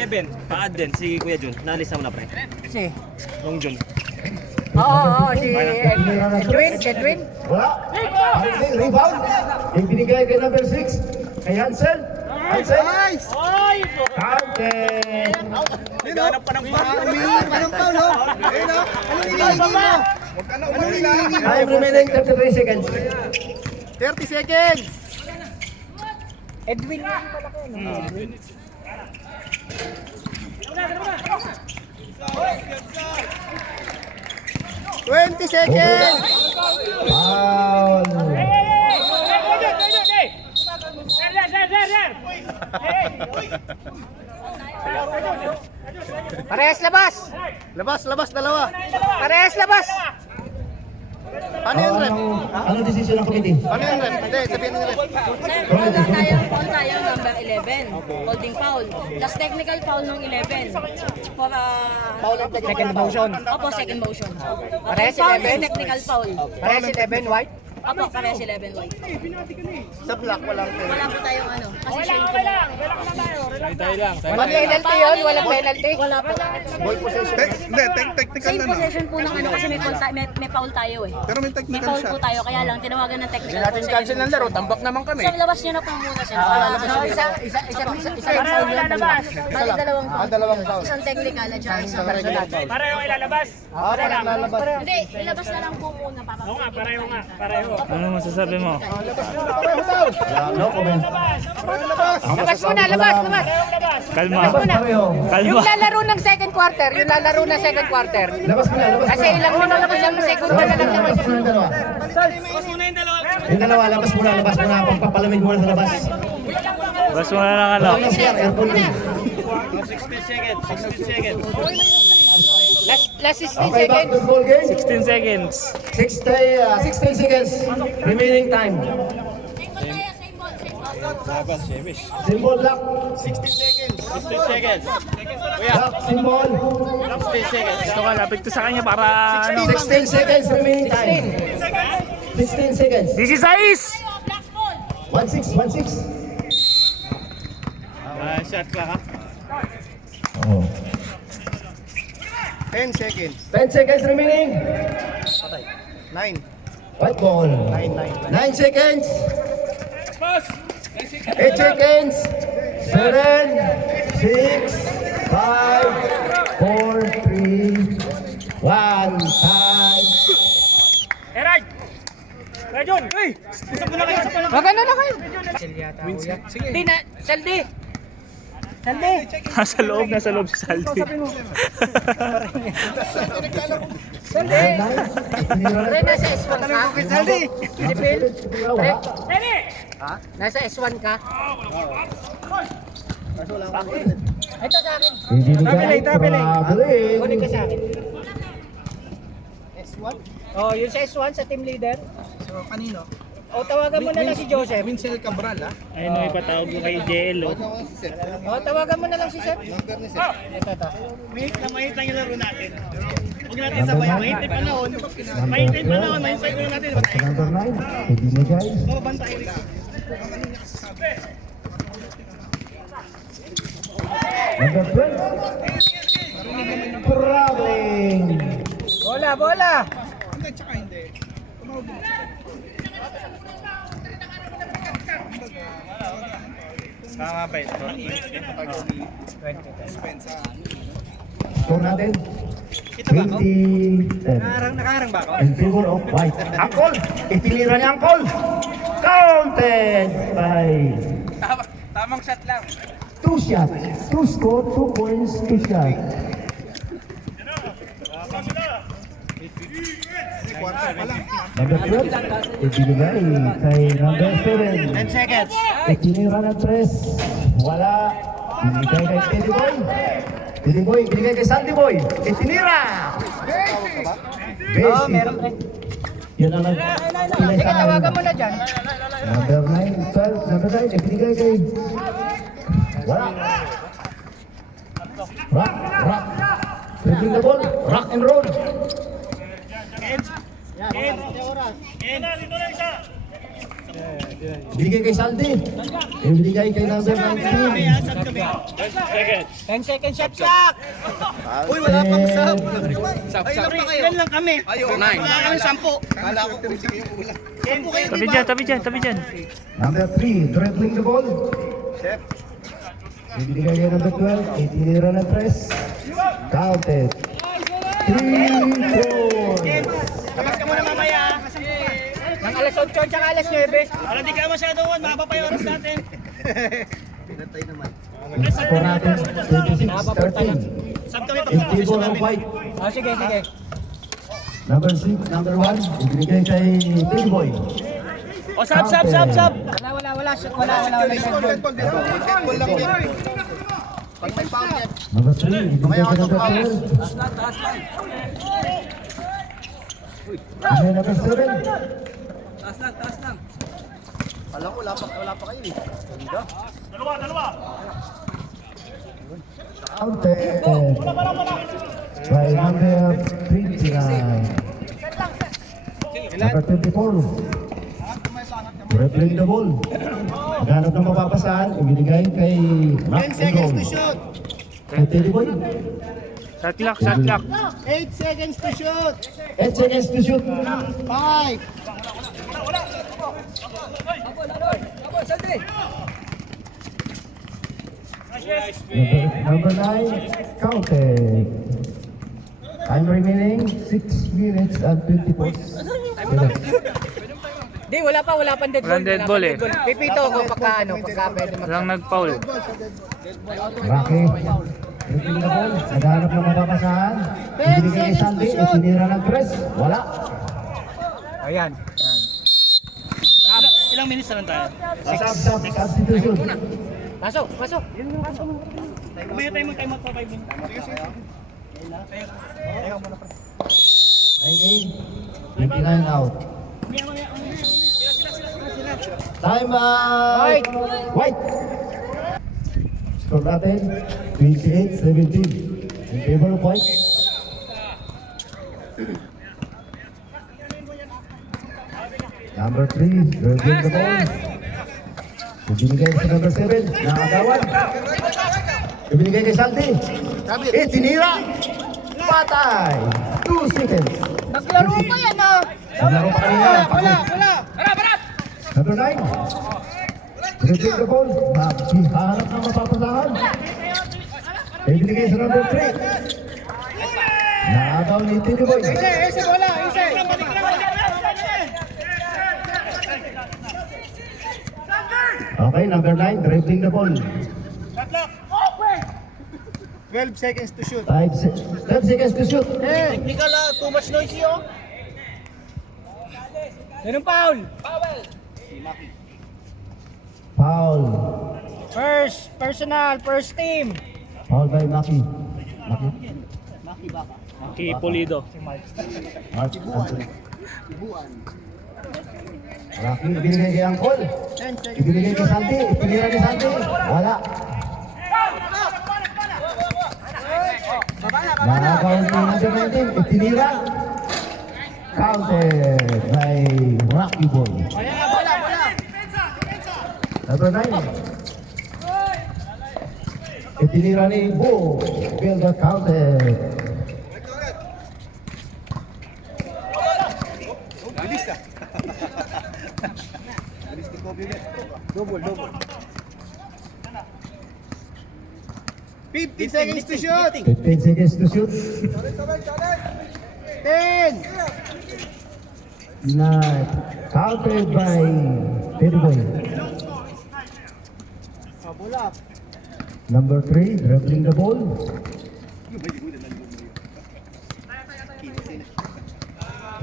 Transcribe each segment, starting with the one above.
7, paad din si Kuya Jun. Naalisa mo na pre. Si? Long Jun. Oo, si Edwin. Wala. Rebound. Yung binigay kay number 6. Kay Hansel. Hansel. Nice. Counted. Naghanap pa ng bahay. Anong foul, no? Ayun, no? Anong hinihingi mo? Anong hinihingi mo? Time remaining 33 seconds. 30 seconds. Edwin lang pala ko, no? 20 seconds. Foul. Parehas labas! Labas, dalawa. Parehas labas! Paano yun, Rep? Anong decision ng committee? Paano yun, Rep? Hindi, sabihin mo, Rep. Sir, foul tayo number 11. Holding foul. Plus technical foul ng 11. For Second motion. Opo, second motion. Parehas Foul 11? is technical foul. Parehas 11 white? Opo, parehas 11 white. Sa black, walang penalty. Wala po tayong ano. Kasi siya yung Walang penalty yun? Walang penalty? wala po. Ball possession. Hindi, technical Same na. possession po ng ano kasi may foul tayo eh. Pero may May technical foul shot. po tayo, kaya lang tinawagan ng technical. Natin cancel ng laro, tambak naman kami. Sir, labas niyo na po muna sir. So, isa lang foul yun. Bali dalawang foul. Dalawang foul. Isang technical at saka isang Regular foul. Pareho ilalabas. Parang lalabas. Hindi, ilabas na lang po muna. Oo nga, Pareho nga. Pareho. Ano masasabi mo? Pareho foul. No comment. Labas muna, labas! Kalma. Pareho. Yung Kalma. lalaro ng second quarter, Labas mo na, labas mo Kasi na. ilang segundo na lang naman. Labas mo na yung dalawa. Yung dalawa, labas mo na. Pagpapalamig mo na sa labas. Bas mo na lang ano. Labas yan, aircon din. 16 seconds. 16 seconds. Last 16 Okay, back seconds. to ball game. 16 seconds. 16 seconds. Remaining time. Symbol black. 16 seconds. Kuya, Black symbol. 16 seconds. Ito ka, lapit to sa kanya para... 16 seconds remaining time. 16 seconds. This is ice! 1-6, 1-6. Shot clock ha. Oh. 10 seconds. 10 seconds remaining. 9. White ball. 9 seconds. 8 seconds. 7, 6, 5, 4, 3, 1. Time. Eraj! Kuya Jun! Uy! Isang mo na kayo sa palang. Magano na kayo? Hindi na, Saldi! Saldi! Nasa loob si Saldi. Saldi! Pre, nasa S1 ka? Saldi! Si Phil? Pre, Ready! nasa S1 ka? Ito sa akin. Hindi nagay. Traveling. Kunin ka sa akin. S1? Oh, yun sa S1, sa team leader. So, kanino? O, tawagan mo na lang si Joseph. Vincel Cabral, ha? Ayun o, ipatawag mo kay JL. Oh. O, tawagan mo na lang si Seth. Number ni Seth. Ito, ito. Mahit na mahit lang yung laro natin. Huwag natin sabay. Mahit na panahon. Mahit na panahon. Mahit na natin. Number 9. Hindi nagay. Bantay rin. Number 12. Traveling. Bola, bola! Hindi, tsaka hindi. Tama ba ito? Score natin. 20. Nakaharang ba ako? In favor of white. Angkol! Itinira niya Angkol! Counted by Tamang shot lang. 2 shots. 2 score, 2 points, 2 shots. Number 12, ibinigay kay number 7. 10 seconds. Itinira ng 3. Wala. Ibinigay kay Teddy Boy. Teddy Boy, ibinigay kay Sandy Boy. Itinira! Oo, meron pre. Yun ang Sige, tawagan mo na dyan. Number 9, 12, number 9, ibinigay kay... Wala. Rock. Dribbling the ball, rock and roll. Dito na isa. Binigay kay Saldi. Ibinigay kay number Kami 19. sab kami. 10 seconds shot clock. Uy, wala pang sub. Ay, ilan lang kami. Wala kami 10. Kala ko kung sige yung ulang. 10 kayo, Tabi di dyan, ba? tabi dyan, tabi dyan. Number 3, dribbling the ball. Chef. Ibinigay kay number 12. Itinira ng press. Counted. 3 points. Labas ka muna mamaya. Ng alas 8 tsaka alas 9. Para di ka masyado, mahaba pa yung oras natin. Pinatay naman. Score natin 26-13. Sab kami pag In favor of white. Oh, sige, sige. Number 6, number 1. Ibinigay kay Big Boy. O, sab. Wala. Basketball lang din. Pag may foul yan. Number 3, ibinigay kay number 12. And number 7. Alam ko, wala pa kayo eh. Ganda. Counted by number 29. Number 24. Dribbling the ball. Maghanap ng mapapasahan, ibinigay kay 10 seconds to shoot. Kay Teddy Boy. Shot clock, shot clock. 8 seconds to shoot. 8 seconds to shoot. 5. Number 9, counted. Time remaining 6 minutes and 24 seconds. Di, wala pang dead ball. Walang dead ball eh. Pipito ako pagka pwede Walang nag-foul. Rocky, dribbling the ball. Naghanap ng mapapasahan. Ibinigay kay Sandy, itinira ng press. Wala. Ayan. Ilang minutes na lang tayo? Substitution. Pasok. Kumaya tayo mag-time out pa 5 minutes. 29 out. Time out. White. Score natin 28-17. In favor of White. Number 3, dribbling the ball. Ibinigay sa number 7, nakagawan. Ibinigay kay Saldi. Tinira. Patay. 2 seconds. Naglaro pa yan ah. Naglaro pa kanina. Wala. Number 9. Dribbling the ball. Hahanap ng mapapasahan. Ibinigay sa number 3. Nakagaw ni Tini Boy. Ese bola. Okay, number 9, dribbling the ball. 12 seconds to shoot. 10 seconds to shoot. Technical, too much noisy oh. Ganun foul. Foul. First team. Foul by Maki. Kay Pulido. Mark. Rocky, ibinigay kay Angkol. Ibinigay kay Santi. Itinira ni Santi. Wala. Nakagaw ni number 19. Itinira. Counted by Rocky Boy. Number 9. Itinira ni Bo. Bill got counted. Bilis ah. Bilis ni Kobe ulit. Double. 15 seconds to shoot. 15 seconds to shoot. 10. Counted by Teddy Boy. Number 3, dribbling the ball.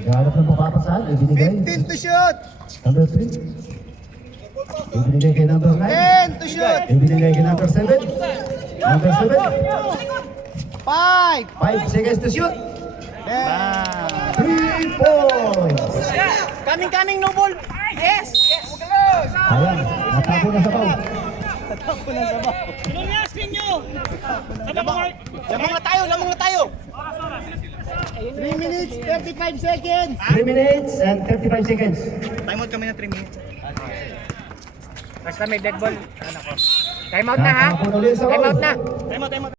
Gahanap ng mapapasahan, ibinigay. 15 to shoot. Number 3. Ibinigay kay number 9. 10 to shoot. Ibinigay kay number 7. Number 7. 5. 5 seconds to shoot. 3 points. Coming, no ball. Yes. Ayan, natapon na sa ball. Inunyaskin nyo. Lamang na tayo. 3 minutes, 35 seconds. 3 minutes and 35 seconds. Time out kami na 3 minutes. Basta may dead ball. Ano ko. Time out na ha. Tatapon ulit sa Time out ball. na. Time out.